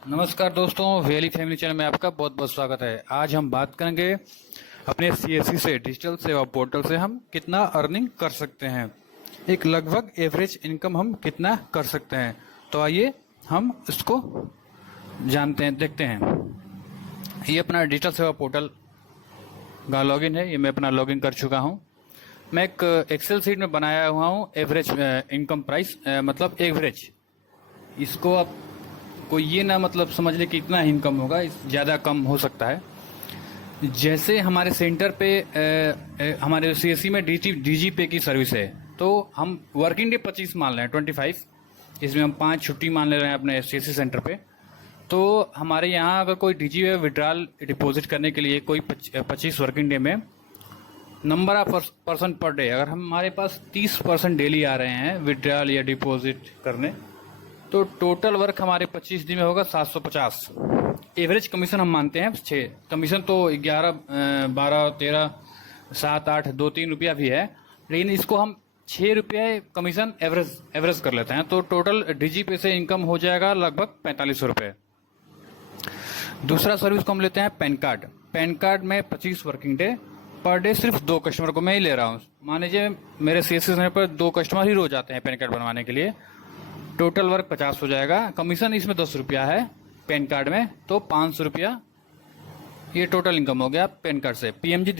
नमस्कार दोस्तों, वेली family channel में आपका बहुत बहुत स्वागत है। आज हम बात करेंगे अपने सीएससी से, डिजिटल सेवा पोर्टल से हम कितना अर्निंग कर सकते हैं, एक लगभग एवरेज इनकम हम कितना कर सकते हैं। तो आइए हम इसको जानते हैं, देखते हैं। ये अपना डिजिटल सेवा पोर्टल का लॉगिन है। ये मैं अपना लॉगिन कर चुका हूँ। मैं एक एक्सेल सीट में बनाया हुआ हूँ एवरेज इनकम प्राइस, मतलब एवरेज। इसको आप कोई ये ना मतलब समझ ले कि इतना इनकम होगा, ज़्यादा कम हो सकता है। जैसे हमारे सेंटर पे हमारे सीएससी में डीजी पे की सर्विस है, तो हम वर्किंग डे 25 मान रहे हैं, 25। इसमें हम 5 छुट्टी मान ले रहे हैं अपने सीएससी सेंटर पे। तो हमारे यहाँ अगर कोई डीजी विड्रॉल डिपॉजिट करने के लिए कोई 25 वर्किंग डे में number of person per day, अगर हमारे पास 30% डेली आ रहे हैं विड्रॉल या डिपॉजिट करने, तो टोटल वर्क हमारे 25 दिन में होगा 750। एवरेज कमीशन हम मानते हैं 6। कमीशन तो 11, 12, 13, 7, 8, 2, 3 रुपया भी है, लेकिन इसको हम 6 रुपये कमीशन एवरेज कर लेते हैं। तो टोटल डीजी पे से इनकम हो जाएगा लगभग 45 रुपये। दूसरा सर्विस को हम लेते हैं पैन कार्ड। पैन कार्ड में 25 वर्किंग डे पर डे सिर्फ 2 कस्टमर को मैं ही ले रहा हूँ। मान लीजिए मेरे सीएससी सेंटर पर 2 कस्टमर ही रोज आते हैं पैन कार्ड बनवाने के लिए। टोटल वर्क 50 हो जाएगा। कमीशन इसमें 10 रुपया है पैन कार्ड में, तो 500 रुपया ये टोटल इनकम हो गया पैन कार्ड से। पीएमजी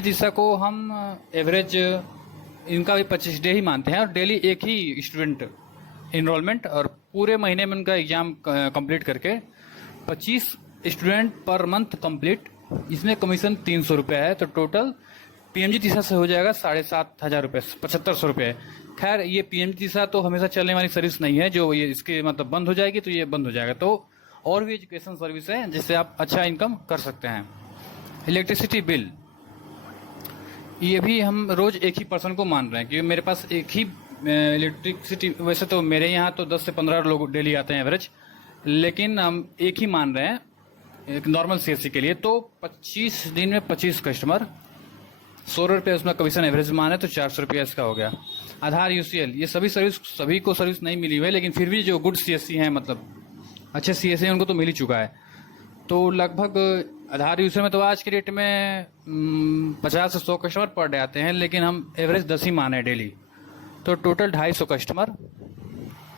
दिशा को हम एवरेज इनका भी 25 डे ही मानते हैं, और डेली एक ही स्टूडेंट इनरोलमेंट, और पूरे महीने में उनका एग्जाम कंप्लीट करके 25 स्टूडेंट पर मंथ कंप्लीट। इसमें कमीशन 300 रुपया है। तो टोटल पीएमजी दिशा से हो जाएगा 7,500 रुपये, 7,500 रुपये। खैर, ये पीएमजी दिशा तो हमेशा चलने वाली सर्विस नहीं है, जो ये इसके मतलब बंद हो जाएगी तो ये बंद हो जाएगा। तो और भी एजुकेशन सर्विस है जिससे आप अच्छा इनकम कर सकते हैं। इलेक्ट्रिसिटी बिल, ये भी हम रोज एक ही पर्सन को मान रहे हैं, क्योंकि मेरे पास एक ही इलेक्ट्रिसिटी, वैसे तो मेरे यहाँ तो 10 से 15 लोग डेली आते हैं एवरेज, लेकिन हम एक ही मान रहे हैं एक नॉर्मल सीएससी के लिए। तो 25 दिन में 25 कस्टमर, 100 रुपये उसमें कमीशन एवरेज माने तो 400 रुपया इसका हो गया। आधार यूसीएल, ये सभी को सर्विस नहीं मिली हुई है, लेकिन फिर भी जो गुड सीएससी हैं, मतलब अच्छे सीएससी हैं, उनको तो मिल ही चुका है। तो लगभग आधार यूसीएल में तो आज के डेट में 50 से 100 कस्टमर पर डे आते हैं, लेकिन हम एवरेज 10 ही माने डेली। तो टोटल 250 कस्टमर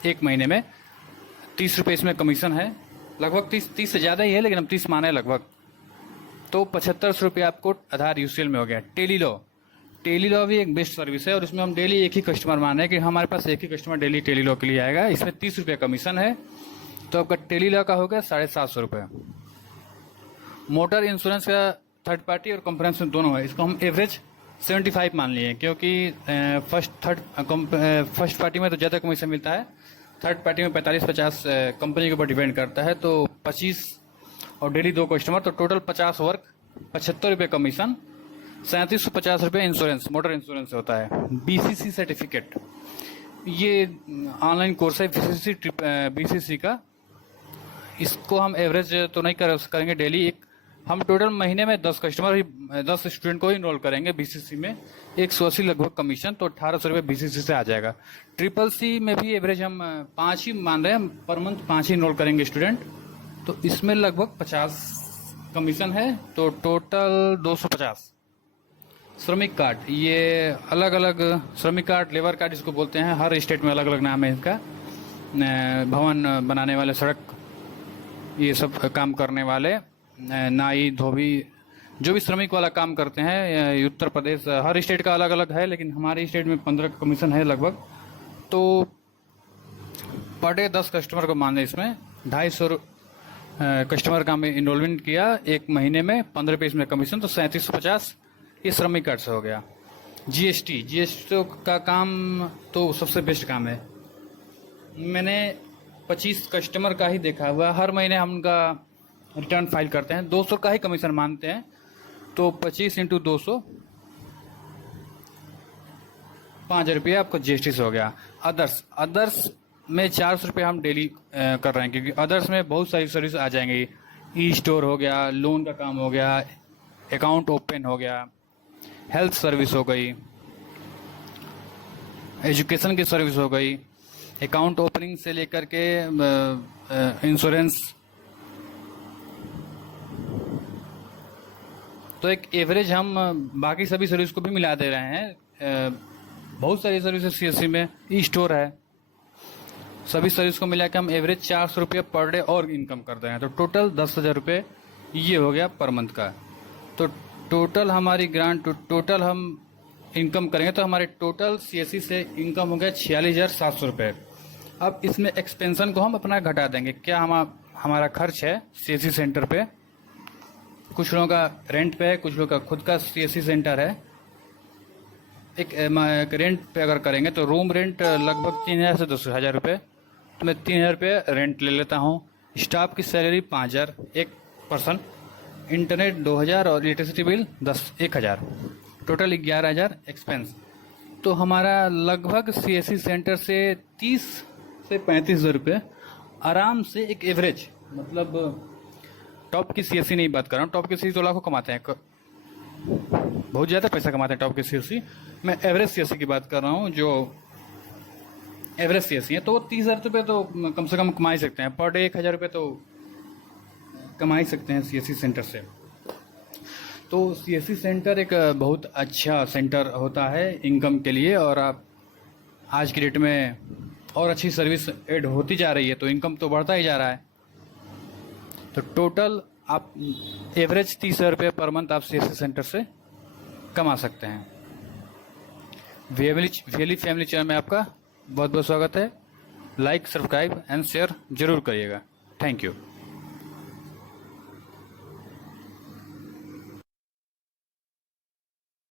एक महीने में, 30 रुपये इसमें कमीशन है। लगभग 30 से ज़्यादा ही है, लेकिन हम 30 माने लगभग। तो 75 रुपये आपको आधार यूसीएल में हो गया। टेली लॉ भी एक बेस्ट सर्विस है, और इसमें हम डेली एक ही कस्टमर मान रहे हैं कि हमारे पास एक ही कस्टमर डेली टेली लॉ के लिए आएगा। इसमें 30 रुपये कमीशन है, तो आपका टेली लॉ का हो गया 750 रुपये। मोटर इंश्योरेंस का थर्ड पार्टी और कंप्रेहेंसिव दोनों है, इसको हम एवरेज 75 मान लिए, क्योंकि फर्स्ट पार्टी में तो ज़्यादा कमीशन मिलता है, थर्ड पार्टी में 45-50 कंपनी के ऊपर डिपेंड करता है। तो 25 और डेली 2 कस्टमर, तो टोटल 50 वर्क, 75 रुपये कमीशन, 3750 रुपये इंश्योरेंस, मोटर इंश्योरेंस होता है। बीसीसी सर्टिफिकेट, ये ऑनलाइन कोर्स है बीसीसी का। इसको हम एवरेज तो नहीं करेंगे डेली, हम टोटल महीने में 10 स्टूडेंट को ही इनरोल करेंगे बीसीसी में, 180 लगभग कमीशन, तो 1800 रुपये बीसीसी से आ जाएगा। CCC में भी एवरेज हम 5 ही मान रहे हैं, पर मंथ 5 ही इनरोल करेंगे स्टूडेंट, तो इसमें लगभग 50 कमीशन है, तो टोटल 250। श्रमिक कार्ड, ये अलग अलग श्रमिक कार्ड, लेबर कार्ड इसको बोलते हैं, हर स्टेट में अलग अलग नाम है इसका। भवन बनाने वाले, सड़क, ये सब काम करने वाले, नाई, धोबी, जो भी श्रमिक वाला काम करते हैं, उत्तर प्रदेश, हर स्टेट का अलग अलग है, लेकिन हमारे स्टेट में 15 कमीशन है लगभग। तो पर डे 10 कस्टमर को मान लें, इसमें 250 कस्टमर का हमें इनरोलमेंट किया एक महीने में, 15 रुपये इसमें कमीशन, तो 3750 ये श्रमिक कार्ड से हो गया। जीएसटी का काम तो सबसे बेस्ट काम है। मैंने 25 कस्टमर का ही देखा हुआ, हर महीने हम उनका रिटर्न फाइल करते हैं, 200 का ही कमीशन मानते हैं, तो 25 × 200, 5 रुपये आपको जीएसटी से हो गया। अदर्स में 400 रुपये हम डेली कर रहे हैं, क्योंकि अदर्स में बहुत सारी सर्विस आ जाएंगी। ई स्टोर हो गया, लोन का काम हो गया, अकाउंट ओपन हो गया, हेल्थ सर्विस हो गई, एजुकेशन की सर्विस हो गई, अकाउंट ओपनिंग से लेकर के इंश्योरेंस। तो एक एवरेज हम बाकी सभी सर्विस को भी मिला दे रहे हैं। बहुत सारी सर्विसेज सीएससी में, ई स्टोर है, सभी सर्विस को मिला के हम एवरेज 400 रुपये पर डे और इनकम कर रहे हैं। तो टोटल 10,000 रुपये ये हो गया पर मंथ का। तो टोटल हमारी ग्रांट टोटल हम इनकम करेंगे तो हमारे टोटल सीएससी से इनकम हो गया 46,700 रुपये। अब इसमें एक्सपेंशन को हम अपना घटा देंगे। क्या हमारा खर्च है सीएससी सेंटर पे, कुछ लोगों का रेंट पे है, कुछ लोगों का खुद का सीएससी सेंटर है। एक रेंट पे अगर करेंगे तो रूम रेंट लगभग 3,000 से 10,000 रुपये। तो मैं 3,000 रुपये रेंट ले लेता हूँ। स्टाफ की सैलरी 5,000 एक पर्सन, इंटरनेट 2,000 और इलेक्ट्रिसिटी बिल 1,000, टोटल 11,000 एक्सपेंस। तो हमारा लगभग सीएससी सेंटर से 30 से 35,000 रुपये आराम से एक एवरेज, मतलब टॉप की सीएससी नहीं बात कर रहा हूँ, टॉप की सीएससी तो लाखों कमाते हैं, बहुत ज़्यादा पैसा कमाते हैं टॉप के सीएससी। मैं एवरेज सीएससी की बात कर रहा हूँ, जो एवरेज सीएससी है तो 30,000 रुपये तो कम से कम कमा ही सकते हैं पर डे। 1,000 रुपये तो कमा ही सकते हैं सीएससी सेंटर से। तो सीएससी सेंटर एक बहुत अच्छा सेंटर होता है इनकम के लिए, और आप आज की डेट में और अच्छी सर्विस ऐड होती जा रही है तो इनकम तो बढ़ता ही जा रहा है। तो टोटल आप एवरेज 30,000 रुपये पर मंथ आप सीएससी सेंटर से कमा सकते हैं। वेली फैमिली चैनल में आपका बहुत बहुत स्वागत है। लाइक, सब्सक्राइब एंड शेयर जरूर करिएगा। Thank you.